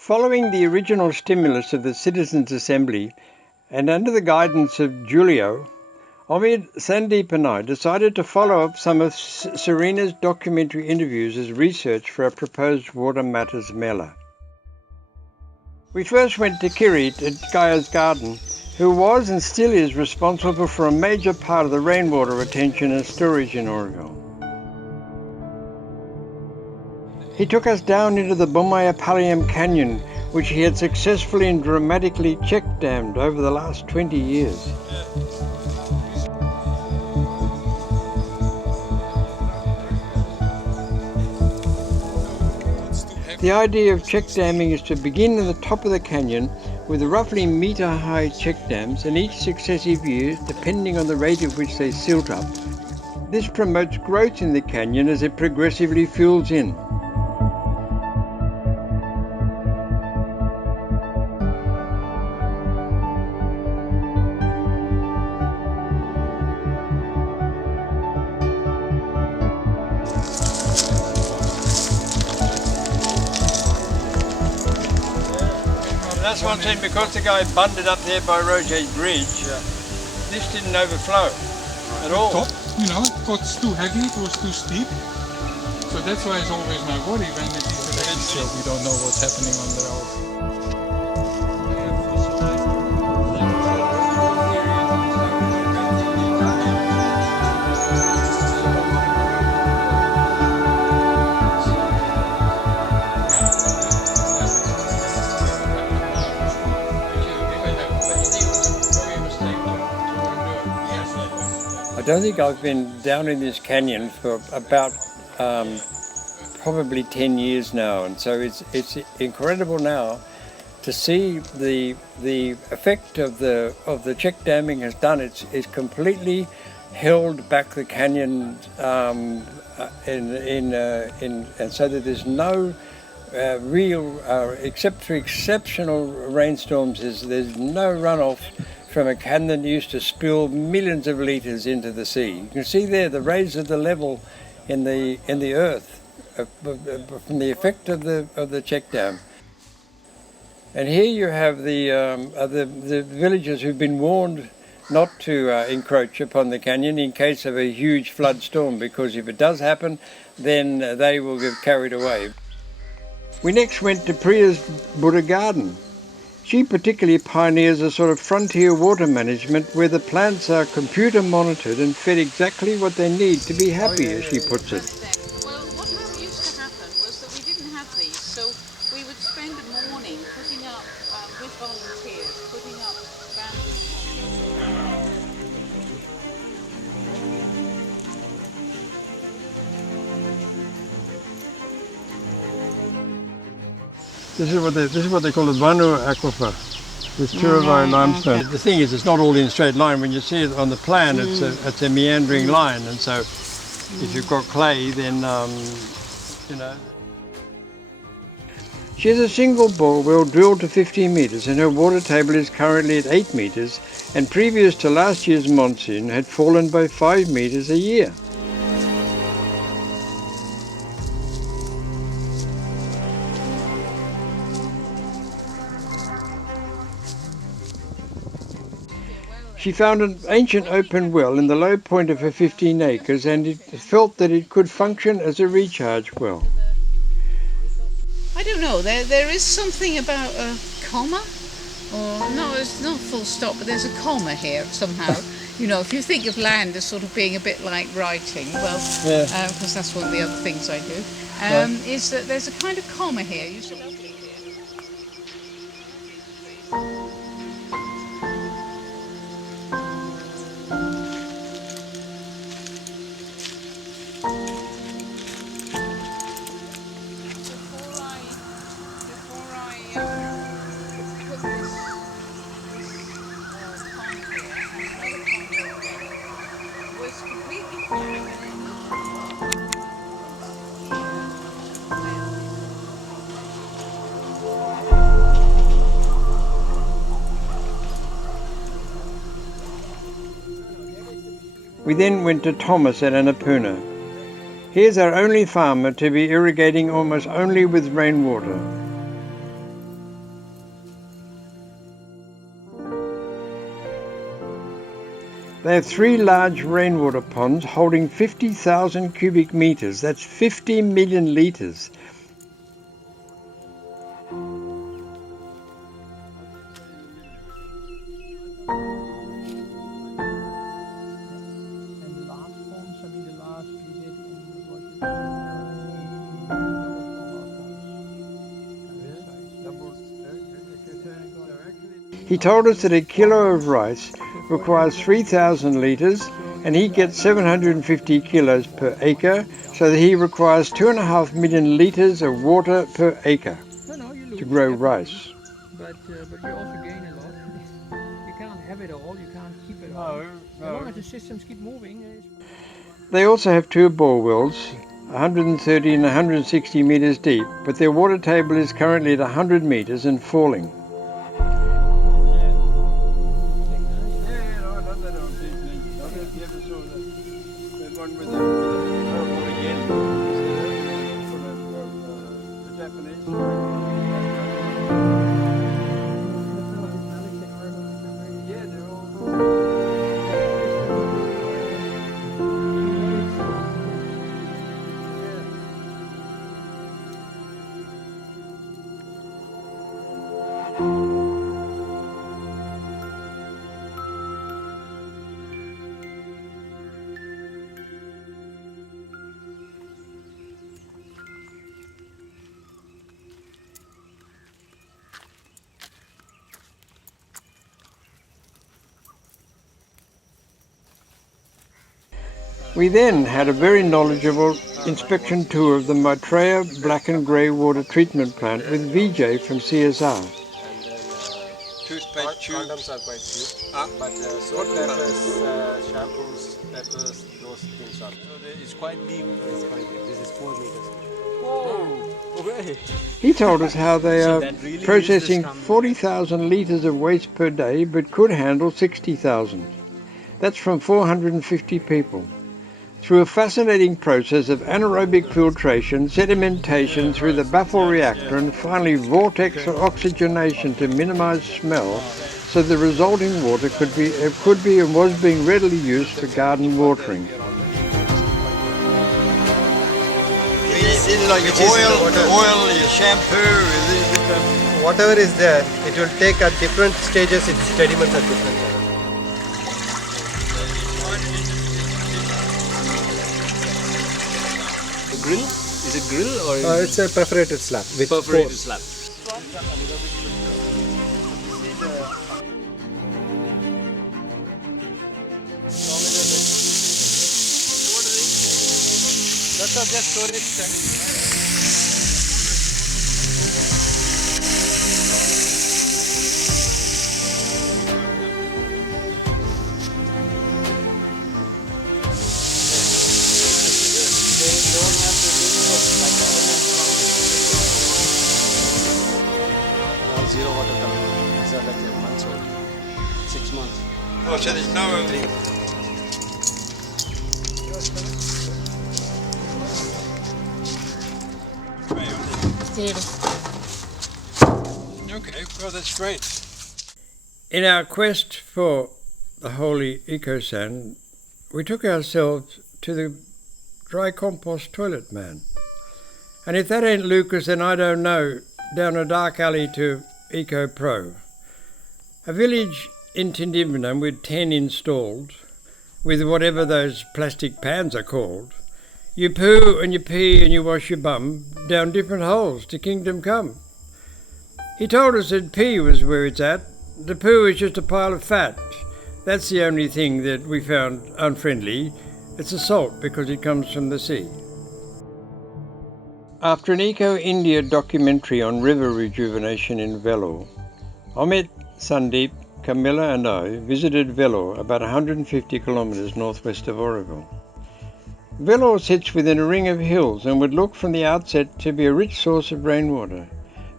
Following the original stimulus of the Citizens' Assembly and under the guidance of Julio, Omid, Sandeep and I decided to follow up some of Serena's documentary interviews as research for our proposed Water Matters Mela. We first went to Kirit at Gaya's garden, who was and still is responsible for a major part of the rainwater retention and storage in Auroville. He took us down into the Bumayapalliam Canyon, which he had successfully and dramatically check-dammed over the last 20 years. The idea of check damming is to begin at the top of the canyon with roughly metre-high check dams, and each successive year, depending on the rate at which they silt up, this promotes growth in the canyon as it progressively fills in. That's one thing, because the guy bunded up there by Roget's Bridge, this didn't overflow at all. Top, it got too heavy, it was too steep. So that's why it's always my worry when it is a heavy still. We don't know what's happening under our... I don't think I've been down in this canyon for about probably 10 years now, and so it's incredible now to see the effect of the check damming has done. It's completely held back the canyon, and so that there's no real, except for exceptional rainstorms, there's no runoff from a canyon that used to spill millions of litres into the sea. You can see there the raise of the level in the earth from the effect of the check dam. And here you have the villagers who've been warned not to encroach upon the canyon in case of a huge flood storm, because if it does happen, then they will get carried away. We next went to Priya's Buddha garden. She particularly pioneers a sort of frontier water management where the plants are computer monitored and fed exactly what they need to be happy, as she puts it. Well, what used to happen was that we didn't have these, so we would spend a morning putting up, with volunteers, putting up This is what they call the Vanu aquifer, this Turavai limestone. The thing is, it's not all in a straight line. When you see it on the plan, it's a meandering line, and so if you've got clay, then She has a single bore well drilled to 15 metres, and her water table is currently at 8 metres, and previous to last year's monsoon had fallen by 5 metres a year. She found an ancient open well in the low point of her 15 acres, and it felt that it could function as a recharge well. I don't know, there is something about a comma, or no, it's not full stop, but there's a comma here somehow. If you think of land as sort of being a bit like writing, well, because that's one of the other things I do, is that there's a kind of comma here. You sort of We then went to Thomas at Annapurna. Here's our only farmer to be irrigating almost only with rainwater. They have 3 large rainwater ponds holding 50,000 cubic metres. That's 50 million litres. He told us that a kilo of rice requires 3,000 litres and he gets 750 kilos per acre, so that he requires 2.5 million litres of water per acre to grow rice. But you also gain a lot. You can't have it all, you can't keep it all. As long as the systems keep moving. They also have 2 bore wells, 130 and 160 metres deep, but their water table is currently at 100 metres and falling. We then had a very knowledgeable inspection tour of the Maitreya black and grey water treatment plant with Vijay from CSR. Condoms are quite cheap, but soap peppers, shampoos, peppers, those things are. So it's quite deep. It's quite deep. This is 4 meters. Whoa! Okay. He told us how they are processing 40,000 litres of waste per day but could handle 60,000. That's from 450 people. Through a fascinating process of anaerobic filtration, sedimentation through the baffle reactor and finally vortex or oxygenation to minimize smell, so the resulting water could be and was being readily used for garden watering. This is like oil, shampoo, Whatever is there, it will take at different stages its sediments at different times. grill? Is it grill or? It's a perforated slab. With Perforated slab. That's just storage tank. Zero water coming. These are like a month old. 6 months. Oh, so there's no... 3. Okay, well that's great. In our quest for the holy eco-sand, we took ourselves to the dry compost toilet man. And if that ain't Lucas, then I don't know, down a dark alley to Eco Pro. A village in Tindimbanum with 10 installed, with whatever those plastic pans are called. You poo and you pee and you wash your bum down different holes to kingdom come. He told us that pee was where it's at. The poo is just a pile of fat. That's the only thing that we found unfriendly. It's a salt because it comes from the sea. After an Eco-India documentary on river rejuvenation in Vellore, Omid, Sandeep, Camilla and I visited Vellore, about 150 kilometres northwest of Auroville. Vellore sits within a ring of hills and would look from the outset to be a rich source of rainwater,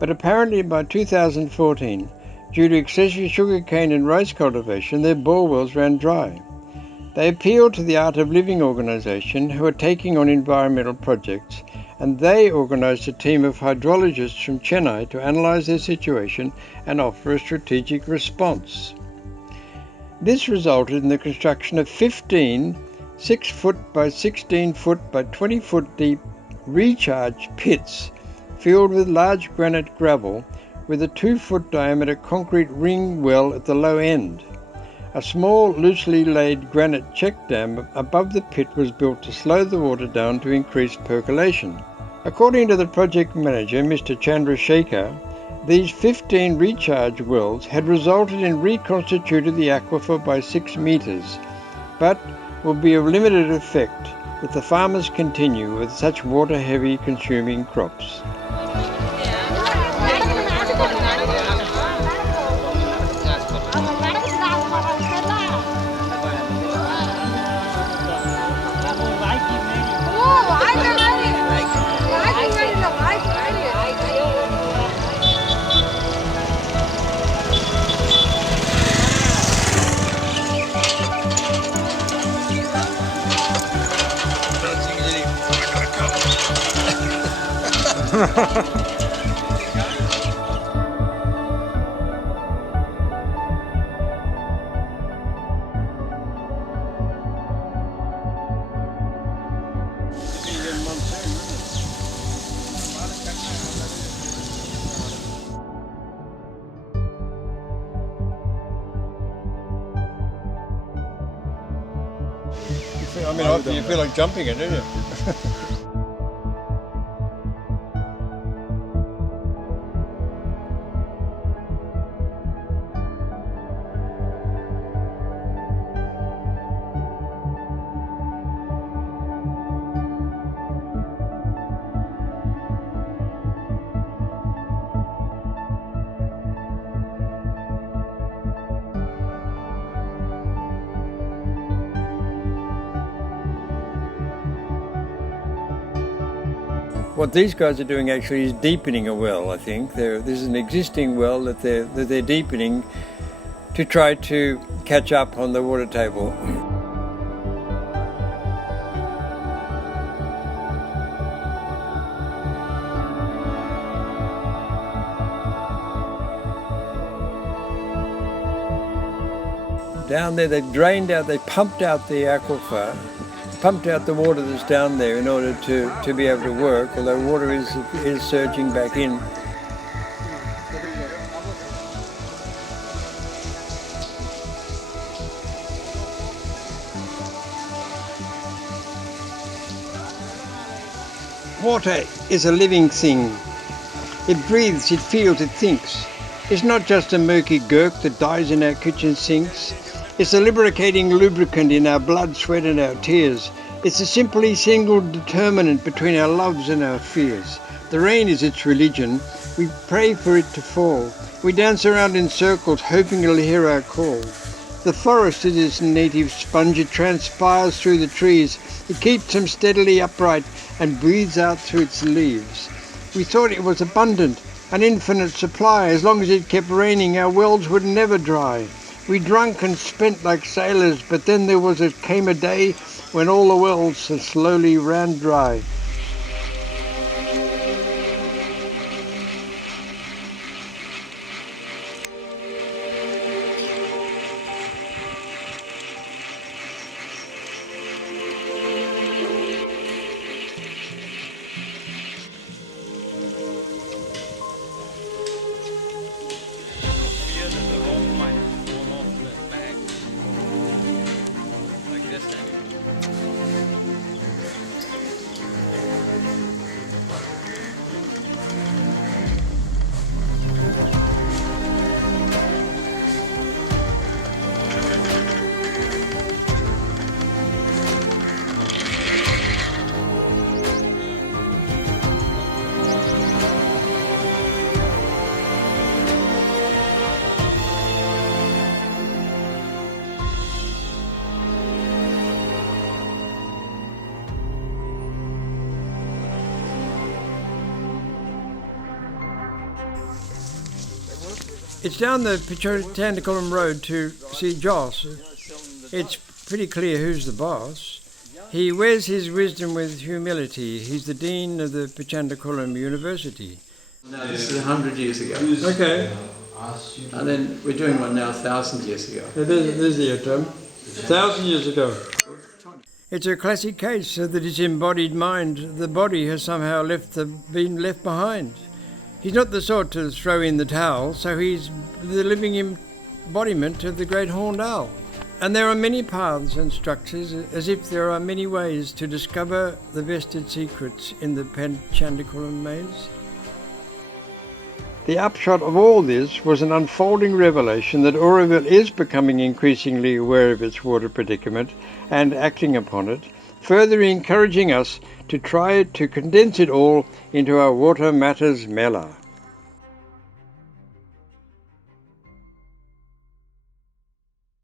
but apparently by 2014, due to excessive sugarcane and rice cultivation, their bore wells ran dry. They appealed to the Art of Living organisation, who are taking on environmental projects, and they organised a team of hydrologists from Chennai to analyse their situation and offer a strategic response. This resulted in the construction of 15 6-foot by 16-foot by 20-foot deep recharge pits filled with large granite gravel with a 2-foot diameter concrete ring well at the low end. A small loosely laid granite check dam above the pit was built to slow the water down to increase percolation. According to the project manager, Mr. Chandrasekhar, these 15 recharge wells had resulted in reconstituting the aquifer by 6 metres, but will be of limited effect if the farmers continue with such water-heavy consuming crops. I mean, after you feel like jumping it, don't you? What these guys are doing actually is deepening a well, I think. This is an existing well that they're deepening to try to catch up on the water table. Down there they've drained out, they pumped out the aquifer, pumped out the water that's down there in order to be able to work, although water is surging back in. Water is a living thing. It breathes, it feels, it thinks. It's not just a murky gurk that dies in our kitchen sinks. It's a lubricating lubricant in our blood, sweat and our tears. It's a simply single determinant between our loves and our fears. The rain is its religion. We pray for it to fall. We dance around in circles, hoping it'll hear our call. The forest is its native sponge. It transpires through the trees. It keeps them steadily upright and breathes out through its leaves. We thought it was abundant, an infinite supply. As long as it kept raining, our wells would never dry. We drunk and spent like sailors, but then came a day when all the wells slowly ran dry. It's down the Tandakulam road to see Joss. It's pretty clear who's the boss. He wears his wisdom with humility. He's the dean of the Pichandakulam University. Now, this is 100 years ago. Okay. And then we're doing one now 1,000 years ago. There's the atom. 1,000 years ago. It's a classic case of the disembodied mind. The body has somehow been left behind. He's not the sort to throw in the towel, so he's the living embodiment of the great horned owl. And there are many paths and structures, as if there are many ways to discover the vested secrets in the Chandiculam maze. The upshot of all this was an unfolding revelation that Auroville is becoming increasingly aware of its water predicament and acting upon it, further encouraging us to try to condense it all into our Water Matters Mela.